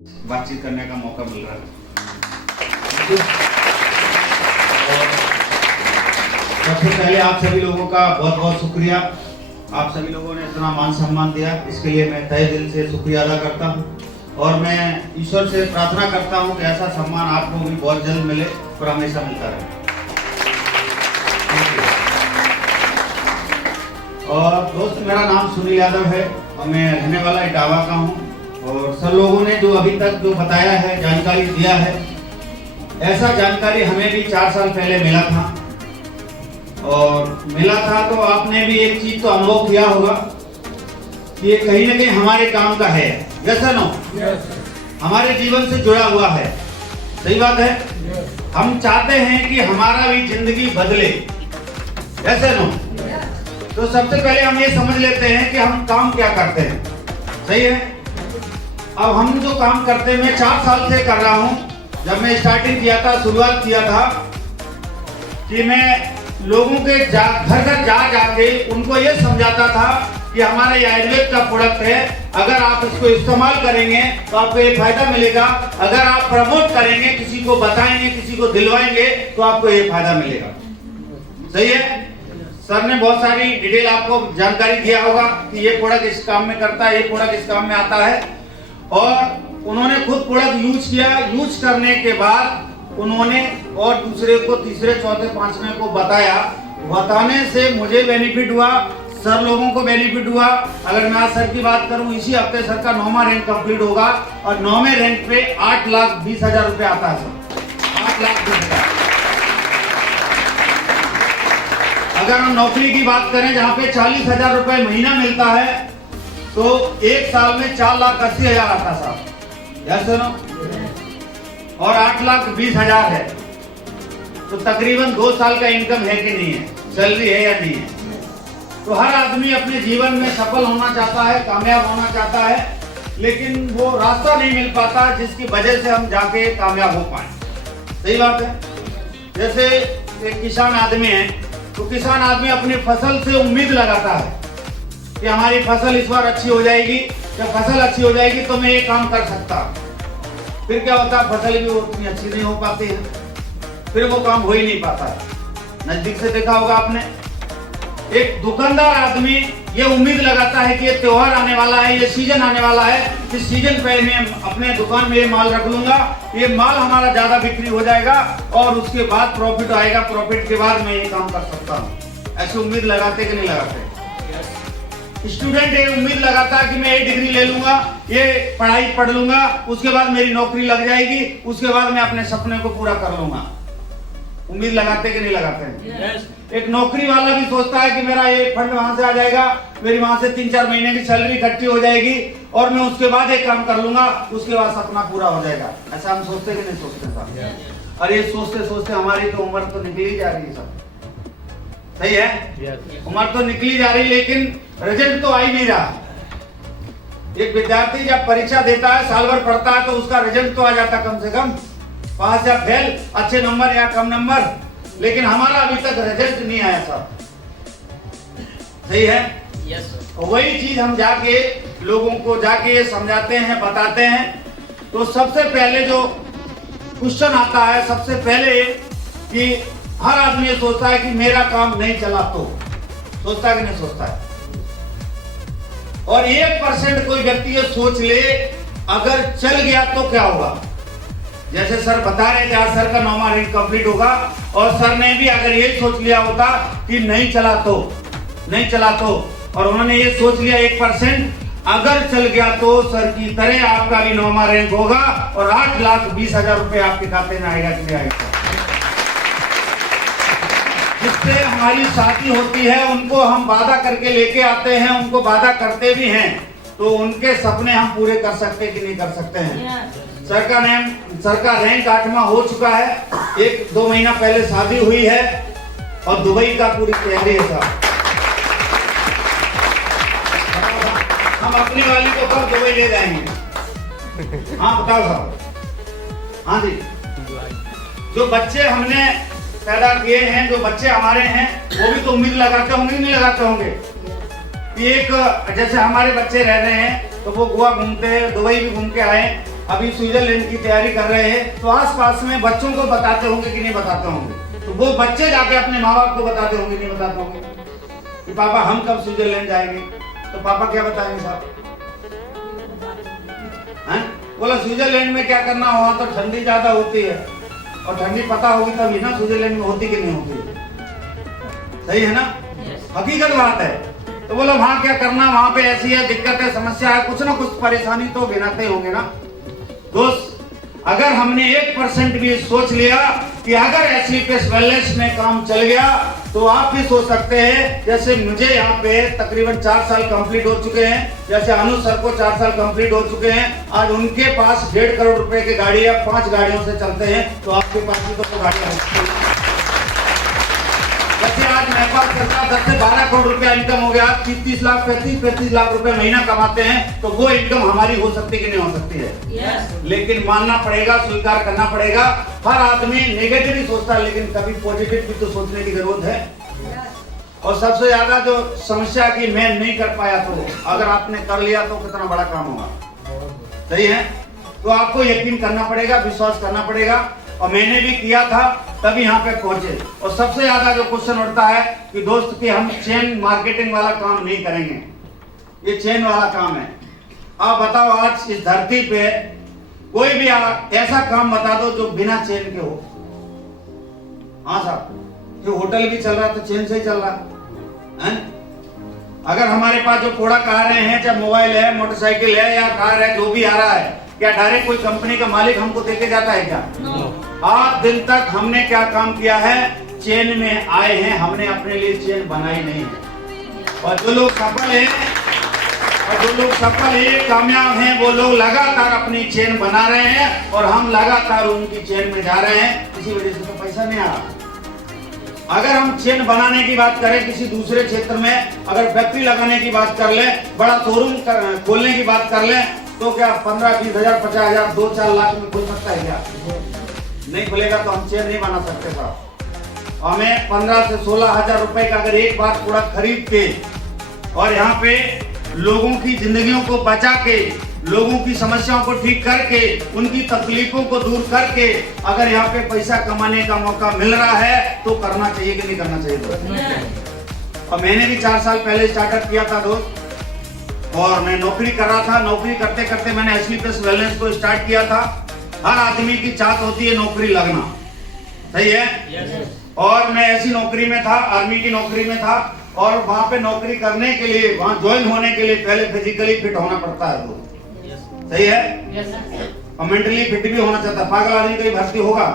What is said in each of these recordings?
बातचीत करने का मौका मिल रहा है। सबसे पहले आप सभी लोगों का बहुत बहुत शुक्रिया। आप सभी लोगों ने इतना मान सम्मान दिया, इसके लिए मैं तहे दिल से शुक्रिया अदा करता हूँ। और मैं ईश्वर से प्रार्थना करता हूँ कि ऐसा सम्मान आपको भी बहुत जल्द मिले और हमेशा मिलता रहे। और दोस्त, मेरा नाम सुनील यादव है और मैं रहने वाला इटावा का हूँ। और सब लोगों ने जो अभी तक जो बताया है, जानकारी दिया है, ऐसा जानकारी हमें भी 4 साल पहले मिला था। और मिला था तो आपने भी एक चीज तो अनुभव किया होगा कि ये कहीं ना कहीं हमारे काम का है। Yes no? हमारे जीवन से जुड़ा हुआ है। सही बात है। हम चाहते हैं कि हमारा भी जिंदगी बदले। Yes no? तो सबसे पहले हम ये समझ लेते हैं कि हम काम क्या करते हैं। सही है। अब हम जो काम करते हैं, मैं 4 साल से कर रहा हूं। जब मैं स्टार्टिंग किया था, शुरुआत किया था कि मैं लोगों के घर घर जाके उनको ये समझाता था कि हमारा ये आयुर्वेद का प्रोडक्ट है, अगर आप इसको इस्तेमाल करेंगे तो आपको ये फायदा मिलेगा। अगर आप प्रमोट करेंगे, किसी को बताएंगे, किसी को दिलवाएंगे तो आपको ये फायदा मिलेगा। सही है। सर ने बहुत सारी डिटेल आपको जानकारी दिया होगा कि ये प्रोडक्ट इस काम में करता है, ये प्रोडक्ट इस काम में आता है। और उन्होंने खुद प्रोडक्ट यूज किया। यूज करने के बाद उन्होंने और दूसरे को, तीसरे, चौथे, पांचवें को बताया। बताने से मुझे बेनिफिट हुआ, सर लोगों को बेनिफिट हुआ। अगर मैं आज सर की बात करूं, इसी हफ्ते सर का 9वां रैंक कंप्लीट होगा और 9वें रैंक पे 8,20,000 रुपए आता है सर। 8,20,000। अगर हम नौकरी की बात करें जहां पे 40,000 रुपए महीना मिलता है, तो एक साल में 4,80,000 आता साहब। Yes no? और 8,20,000 है तो तकरीबन 2 साल का इनकम है कि नहीं है, सैलरी है या नहीं है। तो हर आदमी अपने जीवन में सफल होना चाहता है, कामयाब होना चाहता है, लेकिन वो रास्ता नहीं मिल पाता जिसकी वजह से हम जाके कामयाब हो पाए। सही बात है। जैसे एक किसान आदमी है, तो किसान आदमी अपनी फसल से उम्मीद लगाता है कि हमारी फसल इस बार अच्छी हो जाएगी। जब फसल अच्छी हो जाएगी तो मैं ये काम कर सकता। फिर क्या होता है, फसल भी उतनी अच्छी नहीं हो पाती है, फिर वो काम हो ही नहीं पाता है। नजदीक से देखा होगा आपने। एक दुकानदार आदमी ये उम्मीद लगाता है कि ये त्योहार आने वाला है, ये सीजन आने वाला है, इस सीजन पे मैं अपने दुकान में ये माल रख लूंगा, ये माल हमारा ज्यादा बिक्री हो जाएगा और उसके बाद प्रॉफिट आएगा, प्रॉफिट के बाद मैं ये काम कर सकता हूँ। ऐसी उम्मीद लगाते कि नहीं लगाते? स्टूडेंट ये उम्मीद लगाता है कि मैं ये डिग्री ले लूंगा, ये पढ़ाई पढ़ लूंगा, उसके बाद मेरी नौकरी लग जाएगी, उसके बाद मैं अपने सपने को पूरा कर लूंगा। उम्मीद लगाते कि नहीं लगाते हैं? एक नौकरी वाला भी सोचता है कि मेरा ये फंड वहां से आ जाएगा, मेरी वहां से 3-4 महीने की सैलरी इकट्ठी हो जाएगी और मैं उसके बाद एक काम कर लूंगा, उसके बाद सपना पूरा हो जाएगा। ऐसा हम सोचते कि नहीं सोचते साहब? और ये सोचते सोचते हमारी तो उम्र तो निकली जा रही है सब। सही है। उम्र तो निकली जा रही, लेकिन रिजल्ट तो आ ही नहीं रहा। एक विद्यार्थी जब परीक्षा देता है, साल भर पढ़ता है, तो उसका रिजल्ट तो आ जाता कम से कम, पास या फेल, अच्छे नंबर या कम नंबर, लेकिन हमारा अभी तक रिजल्ट नहीं आया साहब। सही है। Yes sir. वही चीज हम जाके लोगों को जाके समझाते हैं, बताते हैं। तो सबसे पहले जो क्वेश्चन आता है, सबसे पहले कि हर आदमी सोचता है कि मेरा काम नहीं चला तो, सोचता है कि नहीं सोचता है? और 1% कोई व्यक्ति ये सोच ले, अगर चल गया तो क्या होगा? जैसे सर बता रहे थे, आज सर का 9वां रैंक कंप्लीट होगा और सर ने भी अगर ये सोच लिया होता कि नहीं चला तो, नहीं चला तो, और उन्होंने ये सोच लिया 1% अगर चल गया तो सर की तरह आपका भी 9वां रैंक होगा और 8,20,000 रुपए आपके खाते में आएगा कि नहीं आएगा? जिससे हमारी शादी होती है, उनको हम वादा करके लेके आते हैं, उनको वादा करते भी हैं, तो उनके सपने हम पूरे कर सकते कि नहीं कर सकते हैं? सर का रैंक 8वां हो चुका है। 1-2 महीना पहले शादी हुई है और दुबई का पूरी तैयारी है साहब। हम अपनी वाली को कब दुबई ले जाएंगे? हाँ बताओ साहब। हाँ जी। जो बच्चे हमने पैदा किए हैं, जो बच्चे हमारे हैं, वो भी तो उम्मीद लगाते होंगे नहीं लगाते होंगे? एक जैसे हमारे बच्चे रह रहे हैं तो वो गोवा घूमते हैं, दुबई भी घूम के आए, अभी स्विट्जरलैंड की तैयारी कर रहे हैं, तो आसपास में बच्चों को बताते होंगे कि नहीं बताते होंगे, तो वो बच्चे जाके अपने माँ बाप को बताते होंगे नहीं बताते होंगे कि पापा हम कब स्विट्जरलैंड जाएंगे, तो पापा क्या बताएंगे साहब? बोला स्विट्जरलैंड में क्या करना, वहां तो ठंडी ज्यादा होती है, और ठंडी पता होगी तभी ना स्विट्जरलैंड में होती कि नहीं होती है, सही है ना? हकीकत बात है। तो बोला वहां क्या करना, वहां पे ऐसी है दिक्कत है, समस्या है, कुछ ना कुछ परेशानी तो गिनाते होंगे ना दोस्त। अगर हमने 1% भी सोच लिया कि अगर एसलीपीएस वेलनेस में काम चल गया, तो आप भी सोच सकते हैं, जैसे मुझे यहाँ पे तकरीबन 4 साल कंप्लीट हो चुके हैं, जैसे अनुज सर को 4 साल कंप्लीट हो चुके हैं, आज उनके पास 1.5 करोड़ रुपए की गाड़ी या 5 गाड़ियों से चलते हैं, तो आपके पास भी तो गाड़ियां होंगी। जैसे आज मेरे पास 10 से 12 करोड़ रुपया इनकम हो गया, 30 लाख 35 लाख रुपए महीना कमाते हैं, तो वो इनकम हमारी हो सकती है कि नहीं हो सकती है? लेकिन मानना पड़ेगा, स्वीकार करना पड़ेगा। हर आदमी नेगेटिव ही सोचता है, लेकिन कभी पॉजिटिव भी तो सोचने की जरूरत है। और सबसे ज्यादा जो समस्या की मैं नहीं कर पाया, तो अगर आपने कर लिया तो कितना बड़ा काम होगा, सही है? तो आपको यकीन करना पड़ेगा, विश्वास करना पड़ेगा, और मैंने भी किया था, तभी यहाँ पे पहुंचे। और सबसे ज्यादा जो क्वेश्चन उठता है कि दोस्त कि हम चेन मार्केटिंग वाला काम नहीं करेंगे, ये चेन वाला काम है। आप बताओ आज इस धरती पे कोई भी ऐसा काम बता दो जो बिना चेन के हो। हाँ साहब, जो होटल भी चल रहा तो चेन से ही चल रहा है। अगर हमारे पास जो प्रोडक्ट आ रहे हैं, चाहे मोबाइल है, मोटरसाइकिल है या कार है, जो भी आ रहा है, क्या डायरेक्ट कोई कंपनी का मालिक हमको देके जाता है क्या? आज दिन तक हमने क्या काम किया है? चेन में आए हैं, हमने अपने लिए चेन बनाई नहीं है। और जो लोग सफल है, कामयाब हैं, वो लोग लगातार अपनी चेन बना रहे हैं, और हम लगातार उनकी चेन में जा रहे हैं। इसी वजह से तो पैसा नहीं आ रहा। अगर हम चेन बनाने की बात करें किसी दूसरे क्षेत्र में, अगर फैक्ट्री लगाने की बात कर ले, बड़ा शोरूम खोलने की बात कर ले, तो क्या 15-20 हजार 50 हजार 2-4 लाख में खुल सकता है क्या? नहीं खुलेगा, तो हम चेन नहीं बना सकते साहब। हमें 15 से 16 हजार रुपए का अगर एक बार प्रोडक्ट खरीद के और यहाँ पे लोगों की जिंदगियों को बचा के, लोगों की समस्याओं को ठीक करके, उनकी तकलीफों को दूर करके अगर यहाँ पे पैसा कमाने का मौका मिल रहा है, तो करना चाहिए कि नहीं करना चाहिए दोस्त? और मैंने भी 4 साल पहले स्टार्टअप किया था दोस्त, और मैं नौकरी कर रहा था। नौकरी करते करते मैंने एसलीपीएस वेलनेस को स्टार्ट किया था। हर आदमी की चाहत होती है नौकरी लगना, सही है? और मैं ऐसी नौकरी में था, आर्मी की नौकरी में था, और वहां पे नौकरी करने के लिए, वहां ज्वाइन होने के लिए पहले फिजिकली फिट होना पड़ता है, तो सही है? और मेंटली फिट भी होना चाहता है। पागल आदमी कहीं भर्ती होगा,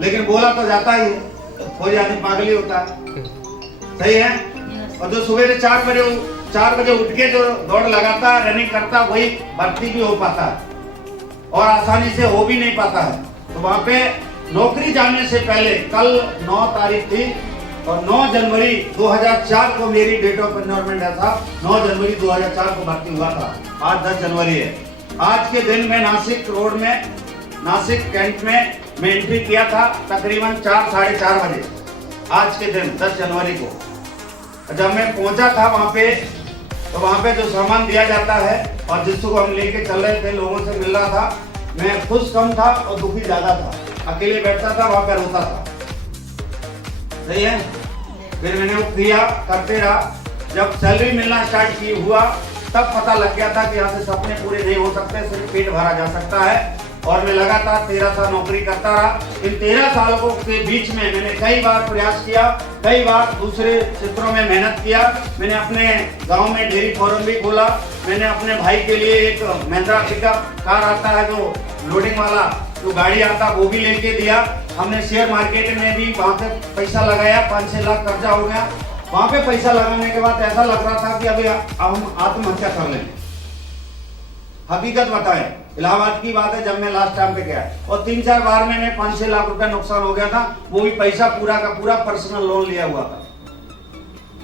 लेकिन बोला तो जाता ही है, कोई आदमी पागल ही होता है, सही है? और जो सुबह 4 बजे उठ के जो दौड़ लगाता है, रनिंग करता, वही भर्ती भी हो पाता है, और आसानी से हो भी नहीं पाता है। तो वहां पे नौकरी जाने से पहले, कल 9 तारीख थी, और 9 जनवरी 2004 को मेरी डेट ऑफ एनरोलमेंट था। 9 जनवरी 2004 को भर्ती हुआ था। आज 10 जनवरी है। आज के दिन मैं नासिक रोड में, नासिक कैंट में मैं एंट्री किया था तकरीबन 4-4:30 बजे, आज के दिन 10 जनवरी को। जब मैं पहुंचा था वहां पे, तो वहां पे जो सामान दिया जाता है और जिसको हम लेके चल रहे थे, लोगों से मिल रहा था, मैं खुश कम था और दुखी ज्यादा था। अकेले बैठता था, वहां पे रोता था, सही है? फिर मैंने वो किया, करते रहा। जब सैलरी मिलना स्टार्ट हुआ, तब पता लग गया था कि यहाँ से सपने पूरे नहीं हो सकते, सिर्फ पेट भरा जा सकता है। और मैं लगातार 13 साल नौकरी करता रहा। इन 13 सालों के बीच में मैंने कई बार प्रयास किया, कई बार दूसरे क्षेत्रों में मेहनत किया। मैंने अपने गांव में डेयरी फार्म भी खोला। मैंने अपने भाई के लिए एक महिंद्रा पिकअप कार आता है जो लोडिंग वाला, जो गाड़ी आता, वो भी लेके दिया। हमने शेयर मार्केट में भी वहाँ पे पैसा लगाया, 5-6 लाख कर्जा हो गया। वहाँ पे पैसा लगाने के बाद ऐसा लग रहा था कि अभी हम आत्महत्या कर लेंगे। हकीकत बताएं, इलाहाबाद की बात है, जब मैं लास्ट टाइम पे गया और 3-4 बार में 5-6 लाख रुपया नुकसान हो गया था। वो भी पैसा पूरा का पूरा पर्सनल लोन लिया हुआ था।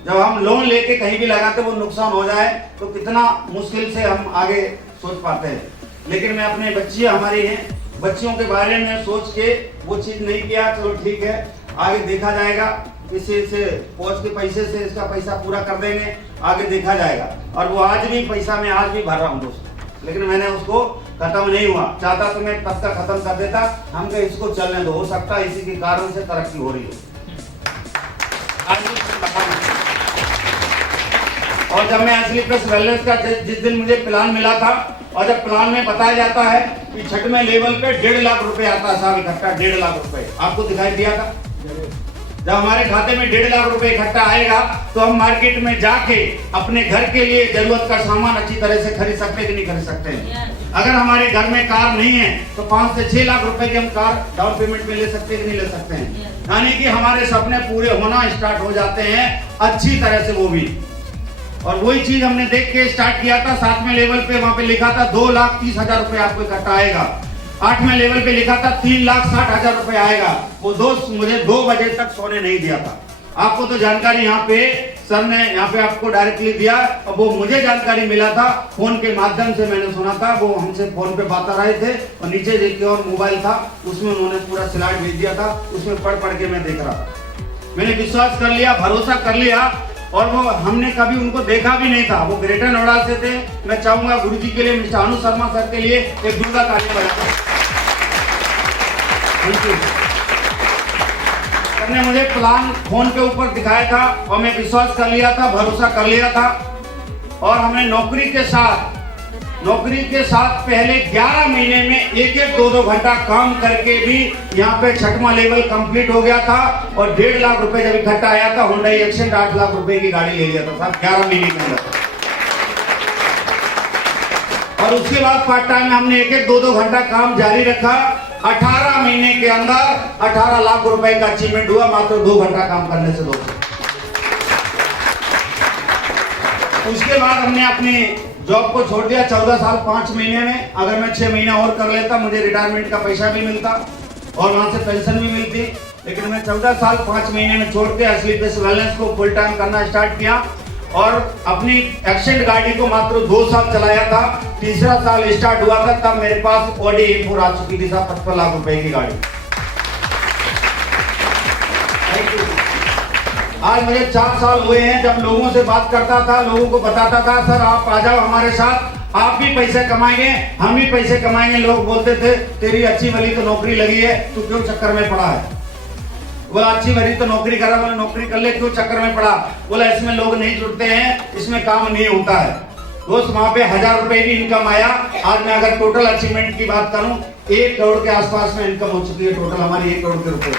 जब हम लोन लेके कहीं भी लगाते वो नुकसान हो जाए तो कितना मुश्किल से हम आगे सोच पाते हैं। लेकिन मैं अपने बच्चियां हमारी हैं, बच्चियों के बारे में सोच के वो चीज नहीं किया। चलो ठीक है, आगे देखा जाएगा, इसी से फौज के पैसे से इसका पैसा पूरा कर देंगे, आगे देखा जाएगा। और वो आज भी पैसा मैं आज भी भर रहा हूँ दोस्तों, लेकिन मैंने उसको खत्म नहीं हुआ। चाहता तो मैं तब तक खत्म कर देता, हम कहे इसको चलने दो, हो सकता है इसी के कारण से तरक्की हो रही है। और जब मैं असली प्लस वेलनेस का जिस दिन मुझे प्लान मिला था, और जब प्लान में बताया जाता है कि छठवें लेवल पे 1.5 लाख रुपए आता है साहब इकट्ठा, 1.5 लाख रुपए आपको दिखाई दिया था। जब हमारे खाते में 1.5 लाख रुपए इकट्ठा आएगा तो हम मार्केट में जाके अपने घर के लिए जरूरत का सामान अच्छी तरह से खरीद सकते हैं कि नहीं खरीद सकते हैं। अगर हमारे घर में कार नहीं है तो 5 से 6 लाख रुपए की हम कार डाउन पेमेंट में ले सकते हैं कि नहीं ले सकते हैं। यानी कि हमारे सपने पूरे होना स्टार्ट हो जाते हैं अच्छी तरह से, वो भी। और वही चीज हमने देख के स्टार्ट किया था। 7वें लेवल पे वहां पे लिखा था 2,30,000 रुपए आपको इकट्ठा आएगा। 8वें लेवल पे लिखा था 3,60,000 रुपए आएगा। वो दोस्त मुझे 2 बजे तक सोने नहीं दिया था। आपको तो जानकारी यहाँ पे सर ने यहाँ पे आपको डायरेक्टली दिया, और वो मुझे जानकारी मिला था फोन के माध्यम से, मैंने सुना था। वो हमसे फोन पे बात कर रहे थे और नीचे देखिए और मोबाइल था, उसमें उन्होंने पूरा स्लाइड भेज दिया था, उसमें पढ़ के मैं देख रहा था। मैंने विश्वास कर लिया, भरोसा कर लिया, और वो हमने कभी उनको देखा भी नहीं था। वो ग्रेटर नोएडा से थे। मैं चाहूंगा गुरु जी के लिए, मिस्टर अनु शर्मा सर के लिए एक दुर्गा ताली बजाएं। सर ने मुझे प्लान फोन के ऊपर दिखाया था और मैं विश्वास कर लिया था, भरोसा कर लिया था। और हमने नौकरी के साथ पहले 11 महीने में 1-1, 2-2 घंटा काम करके भी यहाँ पे 6वां लेवल कंप्लीट हो गया था। और 1.5 लाख रुपए जब इकट्ठा आया था, हुंडई एक्सेंट 8 लाख रुपए की गाड़ी ले लिया था साहब 11 महीने के अंदर। और उसके बाद पार्ट टाइम में हमने 1-1, 2-2 घंटा काम जारी रखा। 18 महीने के अंदर 18 लाख रुपए का अचीवमेंट हुआ, मात्र 2 घंटा काम करने से। उसके बाद हमने अपनी जॉब को छोड़ दिया 14 साल 5 महीने में। अगर मैं 6 महीना और कर लेता मुझे रिटायरमेंट का पैसा भी मिलता और वहां से पेंशन भी मिलती, लेकिन मैं 14 साल 5 महीने में छोड़ के असली प्लस वेलनेस को फुल टाइम करना स्टार्ट किया। और अपनी एक्सेंट गाड़ी को मात्र 2 साल चलाया था। तीसरा साल स्टार्ट हुआ था तब मेरे पास ऑडी A4 आ चुकी थी साहब, 55 लाख रुपए की गाड़ी। आज मुझे 4 साल हुए हैं। जब लोगों से बात करता था, लोगों को बताता था सर आप आ जाओ हमारे साथ, आप भी पैसे कमाएंगे, हम भी पैसे कमाएंगे। लोग बोलते थे तेरी अच्छी भली तो नौकरी लगी है, तू क्यों चक्कर में पड़ा है। बोला अच्छी भली तो नौकरी करा, बोला नौकरी कर ले, क्यों चक्कर में पड़ा। बोला इसमें लोग नहीं जुड़ते हैं, इसमें काम नहीं होता है। दोस्त वहां पे 1000 रुपए की इनकम आया। आज मैं अगर टोटल अचीवमेंट की बात करूं 1 करोड़ के आसपास में इनकम हो चुकी है टोटल हमारी 1 करोड़ के रुपए।